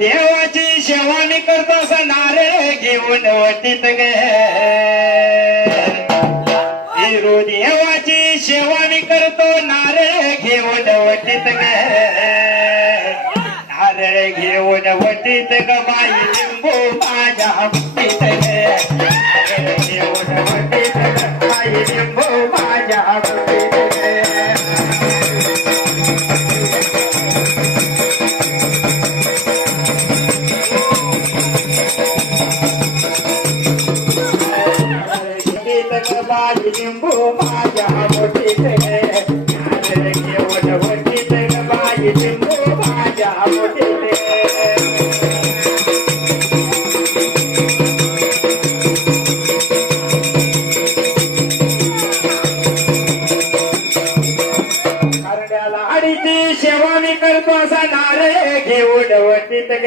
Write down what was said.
देवाची शेवानी मी करतास नारळ घेऊन वटीत गे. देवाची शेवानी करतो नारळ घेऊन वटीत गे. नारळ घेऊन वटीत ग बाई लिंबू माझ्या वटीत गे. घेऊन वटीत बाई लिंबू माझ्या वटीत बाई लिंबू माझ्या मोठीत घेऊन वटीत बाई लिंबू माझ्या मोठीत करतो सणार घेऊन वटीत